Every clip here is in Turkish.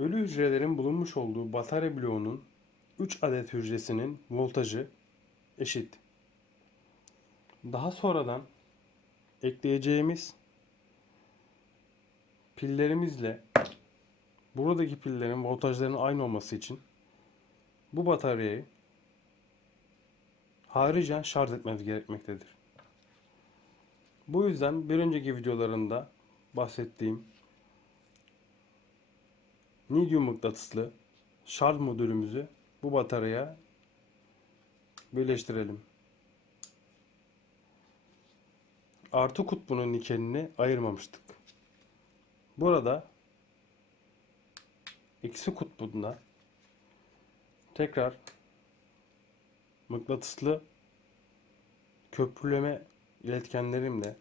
Ölü hücrelerin bulunmuş olduğu batarya bloğunun 3 adet hücresinin voltajı eşit. Daha sonradan ekleyeceğimiz pillerimizle buradaki pillerin voltajlarının aynı olması için bu bataryayı haricen şarj etmemiz gerekmektedir. Bu yüzden bir önceki videolarında bahsettiğim Nidyum mıknatıslı şarj modülümüzü bu bataryaya birleştirelim. Artı kutbunun nikelini ayırmamıştık. Burada eksi kutbunda tekrar mıknatıslı köprüleme iletkenlerimle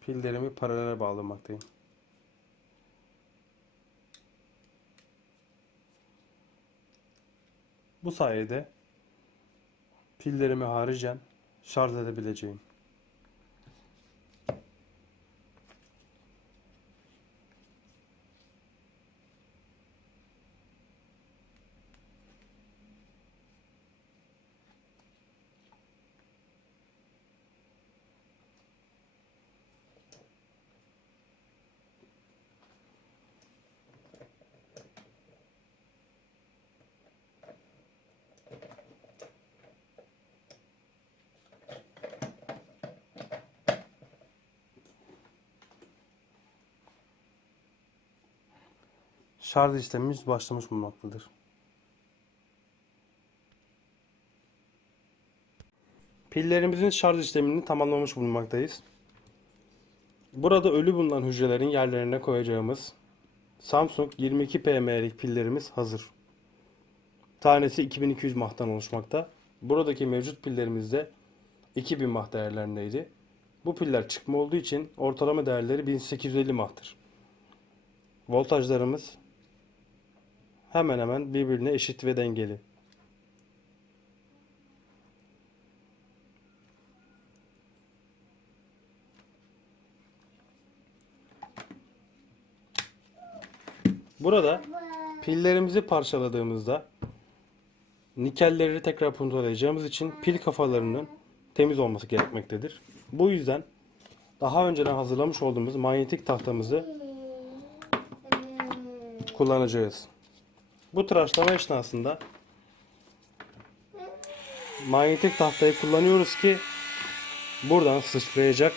pillerimi paralele bağlamaktayım. Bu sayede pillerimi haricen şarj edebileceğim. Şarj işlemimiz başlamış bulunmaktadır. Pillerimizin şarj işlemini tamamlamış bulunmaktayız. Burada ölü bulunan hücrelerin yerlerine koyacağımız Samsung 22 PM'lik pillerimiz hazır. Tanesi 2200 mahtan oluşmakta. Buradaki mevcut pillerimiz de 2000 mah değerlerindeydi. Bu piller çıkma olduğu için ortalama değerleri 1850 mahtır. Voltajlarımız hemen hemen birbirine eşit ve dengeli. Burada pillerimizi parçaladığımızda nikelleri tekrar puntolayacağımız için pil kafalarının temiz olması gerekmektedir. Bu yüzden daha önceden hazırlamış olduğumuz manyetik tahtamızı kullanacağız. Bu tıraşlama esnasında manyetik tahtayı kullanıyoruz ki buradan sıçrayacak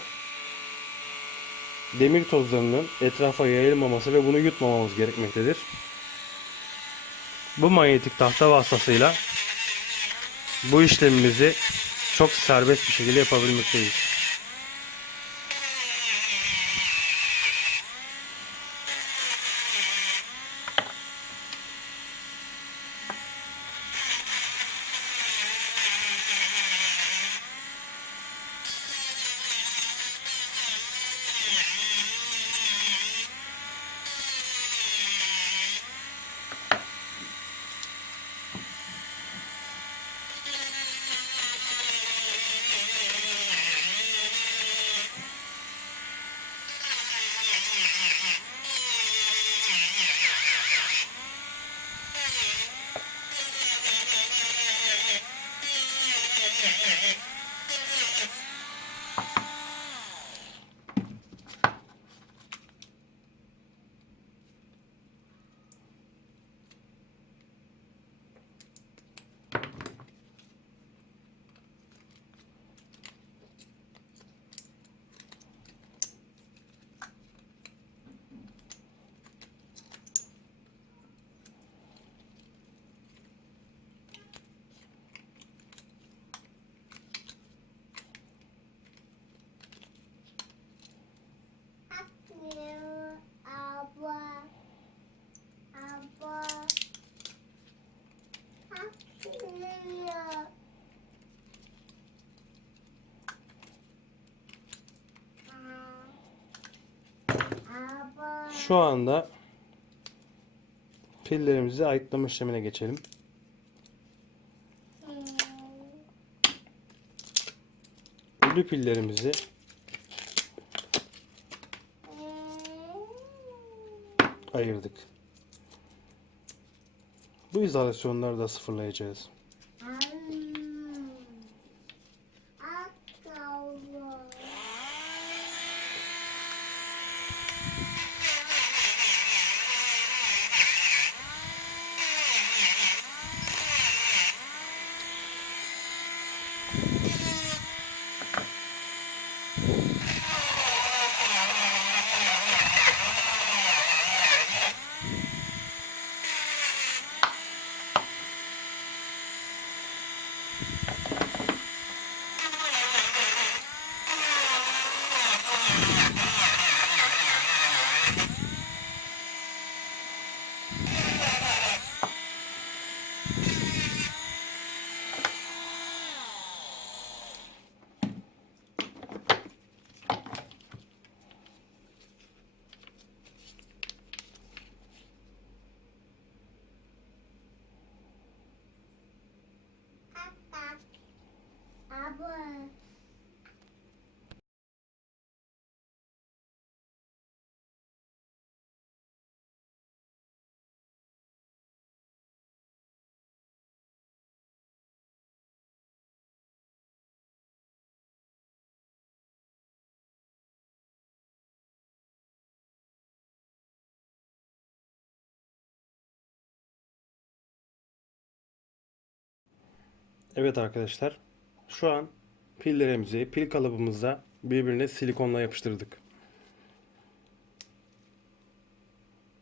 demir tozlarının etrafa yayılmaması ve bunu yutmamamız gerekmektedir. Bu manyetik tahta vasıtasıyla bu işlemimizi çok serbest bir şekilde yapabilmekteyiz. Şu anda pillerimizi ayıklama işlemine geçelim. Ölü pillerimizi ayırdık. Bu izolasyonları da sıfırlayacağız. Evet arkadaşlar. Şu an pillerimizi pil kalıbımıza birbirine silikonla yapıştırdık.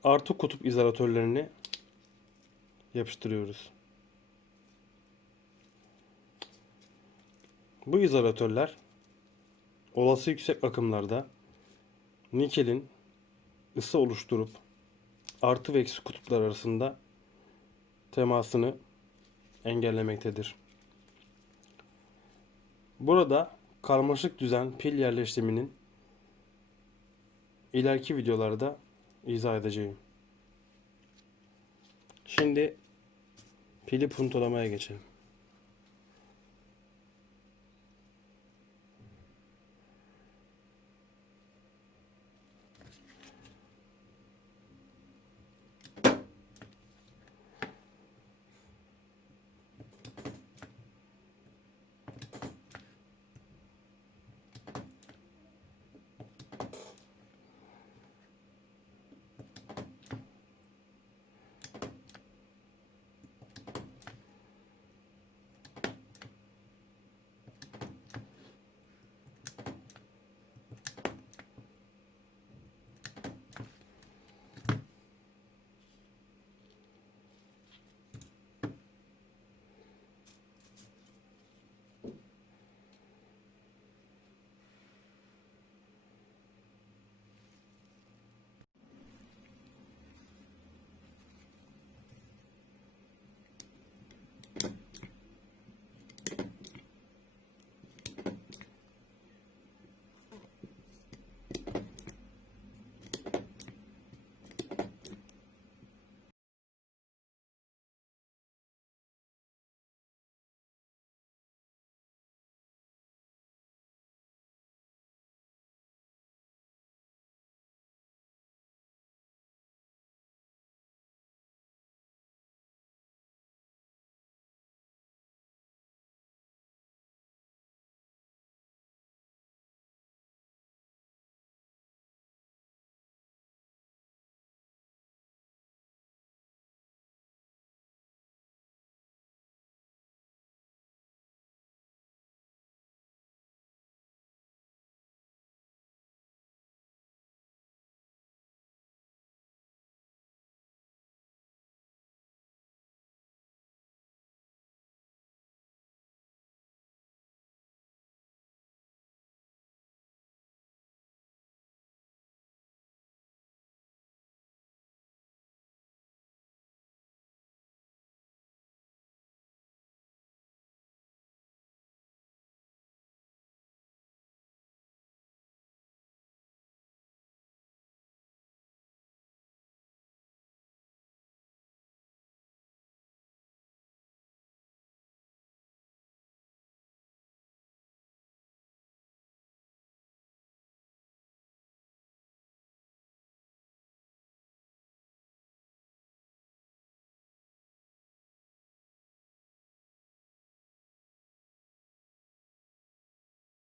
Artı kutup izolatörlerini yapıştırıyoruz. Bu izolatörler olası yüksek akımlarda nikelin ısı oluşturup artı ve eksi kutuplar arasında temasını engellemektedir. Burada karmaşık düzen pil yerleştiminin ileriki videolarda izah edeceğim. Şimdi pili puntolamaya geçelim.